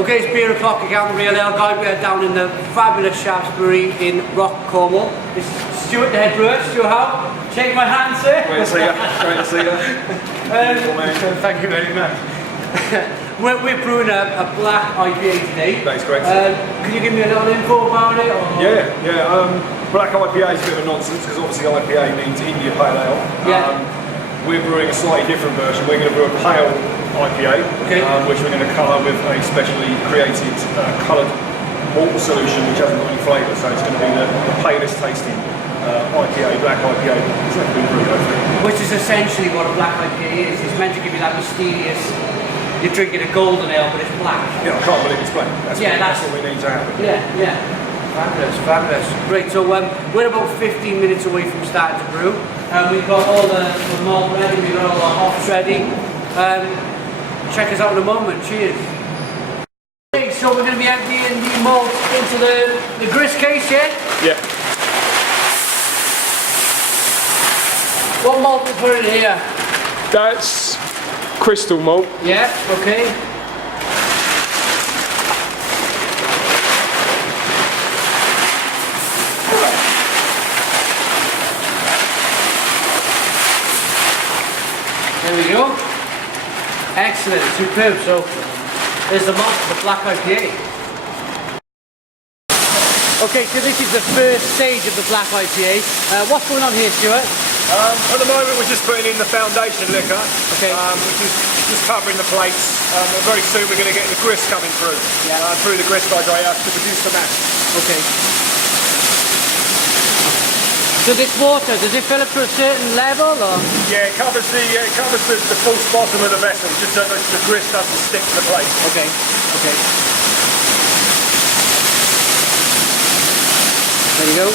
Okay, it's beer o'clock again, the real ale guy. We're down in the fabulous Sharps Brewery in Rock Cornwall. This is Stuart, the head brewer. Stuart Howe. Shake my hand, sir. Great to see you. Great to see you. Thank you very much. We're brewing a Black IPA today. That's correct. Can you give me a little info about it? Or? Yeah. Black IPA is a bit of a nonsense because obviously IPA means India Pale Ale. Yeah. We're brewing a slightly different version. We're going to brew a pale IPA, which we're going to colour with a specially created coloured malt solution which hasn't got any flavour. So it's going to be the palest tasting IPA, Black IPA. It's never been brewed over. Which is essentially what a Black IPA is. It's meant to give you that mysterious, you're drinking a golden ale but it's black. Yeah, I can't believe it's black. That's what we need to happen. Yeah. Fabulous. Great, so we're about 15 minutes away from starting to brew. We've got all the malt ready, we've got all the hops ready. Check us out in a moment, cheers. Okay, so we're going to be emptying the malt into the grist case, yeah? Yeah. What malt we put in here? That's crystal malt. Yeah, okay. There we go. Excellent, superb. So there's the malt for the Black IPA. Okay, so this is the first stage of the Black IPA. What's going on here, Stuart? At the moment we're just putting in the foundation liquor, which is just covering the plates. Very soon we're going to get the grist coming through, through the grist hydrator to produce the mash. Okay. So this water, does it fill up to a certain level, or? Yeah, it covers the false bottom of the vessel, just so that the grist doesn't stick to the plate. Okay. There you go.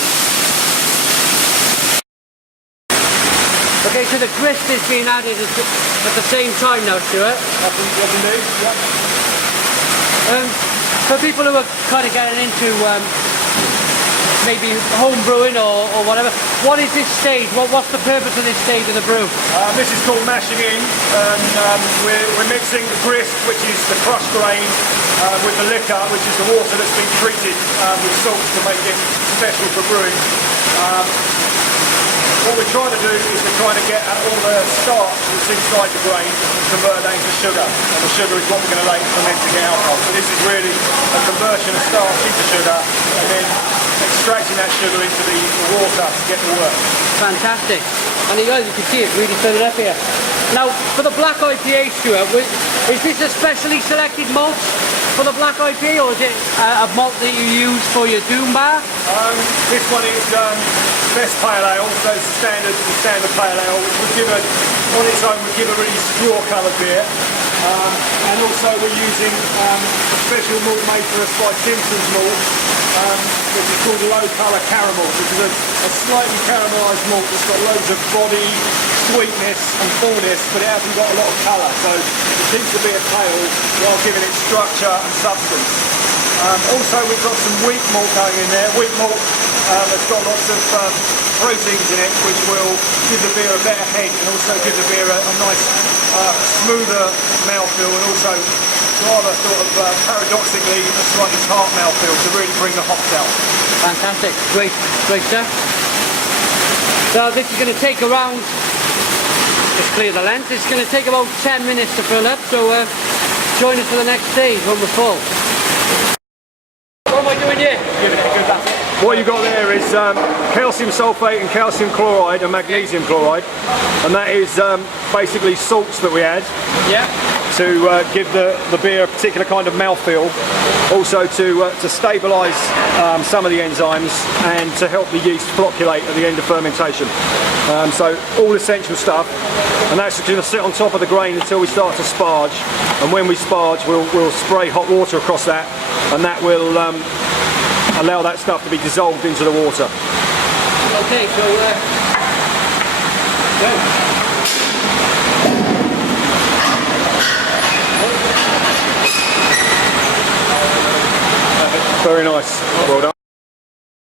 Okay, so the grist is being added at the same time now, Stuart. For people who are kind of getting into maybe home brewing or whatever, what is this stage? What's the purpose of this stage of the brew? This is called mashing in. We're mixing the grist, which is the crushed grain, with the liquor, which is the water that's been treated with salts to make it special for brewing. What we're trying to do is we're trying to get all the starch that's inside the grain and convert that into sugar. And the sugar is what we're going to later ferment to get alcohol. So this is really a conversion of starch into sugar and then extracting that sugar into the water to get the work. Fantastic. And you can see it really filling up here. Now, for the Black IPA, Stuart, is this a specially selected malt for the Black IPA, or is it a malt that you use for your Doom Bar? This one is best pale ale, so it's the standard pale ale, which would give on its own would give a really straw coloured beer. And also we're using a special malt made for us by Simpson's Malt, which is called Low Colour Caramel, which is a slightly caramelised malt that's got loads of body, sweetness and fullness, but it hasn't got a lot of colour, so it keeps the beer pale while giving it structure and substance. Also we've got some wheat malt going in there. Wheat malt has got lots of proteins in it, which will give the beer a better head and also give the beer a nice smoother mouthfeel, and also rather sort of paradoxically a slightly tart mouthfeel to really bring the hops out. Fantastic, great stuff. So this is going to take around, just clear the lens, it's going to take about 10 minutes to fill up, so join us for the next stage when we're full. What am I doing here? Giving it a good bath. What you've got there is calcium sulfate and calcium chloride and magnesium chloride, and that is basically salts that we add to give the beer a particular kind of mouthfeel, also to stabilise some of the enzymes and to help the yeast flocculate at the end of fermentation. So all essential stuff, and that's going to sit on top of the grain until we start to sparge, and when we sparge we'll spray hot water across that, and that will allow that stuff to be dissolved into the water. Okay, so go. Very nice, well done.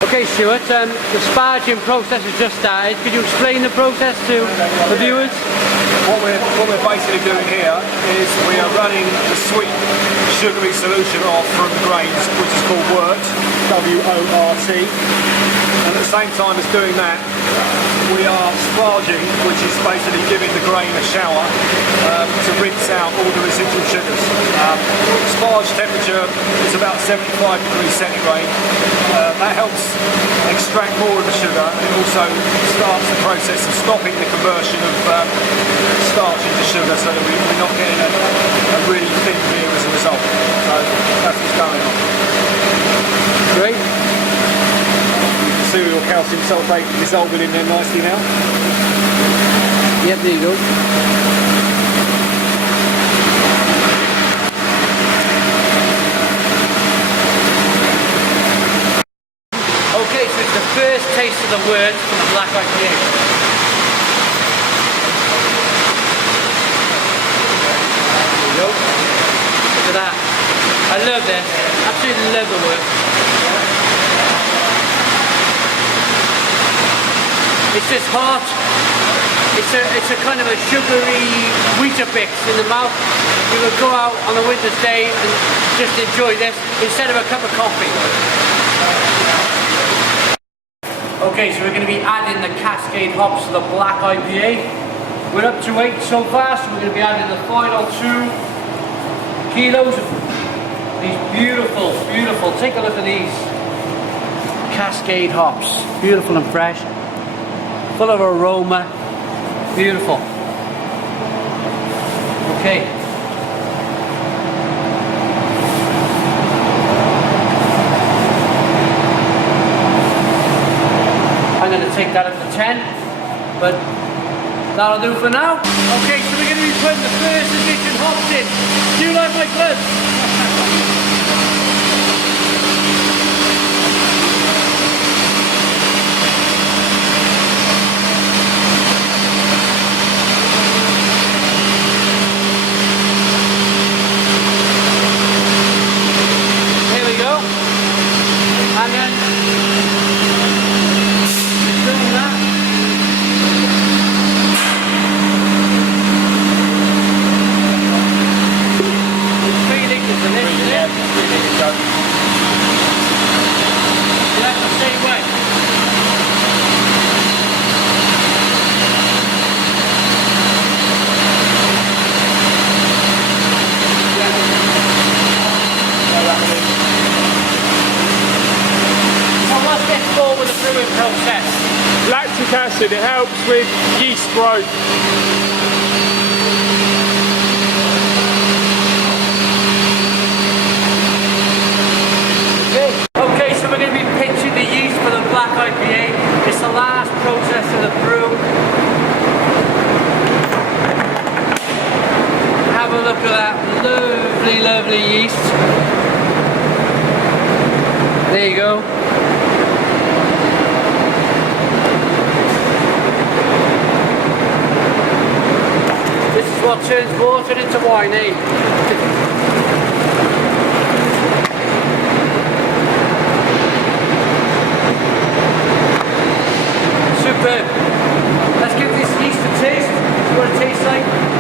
Okay, Stuart, the sparging process has just started. Could you explain the process to the viewers? What we're basically doing here is we are running the sweet sugary solution off from the grains, which is called wort, W-O-R-T. And at the same time as doing that, we are sparging, which is basically giving the grain a shower to rinse out all the residual sugars. Sparge temperature is about 75 degrees centigrade. That helps extract more of the sugar, and it also starts the process of stopping the conversion of starch into sugar, so that we're not getting a really thin beer as a result. So that's what's going on. Great. Cereal calcium sulfate dissolving in there nicely now. Yep, there you go. Okay, so it's the first taste of the wort from the Black IPA. There you go. Look at that. I love this. Absolutely love the wort. It's just hot. It's a kind of a sugary Weetabix in the mouth. You would go out on a winter's day and just enjoy this instead of a cup of coffee. Okay, so we're going to be adding the Cascade hops to the Black IPA. We're up to 8 so far, so we're going to be adding the final 2 kilos of these beautiful, take a look at these Cascade hops. Beautiful and fresh. Full of aroma, beautiful. Okay. I'm going to take that up to 10, but that'll do for now. Okay, so we're going to be putting the first edition hops in. Do you like my gloves? And then doing that. It's 3 litres of this, isn't it? That's the same way. With the brewing process. Lactic acid, it helps with yeast growth. Okay, so we're going to be pinching the yeast for the Black IPA. It's the last process of the brew. Have a look at that lovely yeast. There you go. This is what turns water into wine, eh? Superb. Let's give this yeast a taste. See what it tastes like.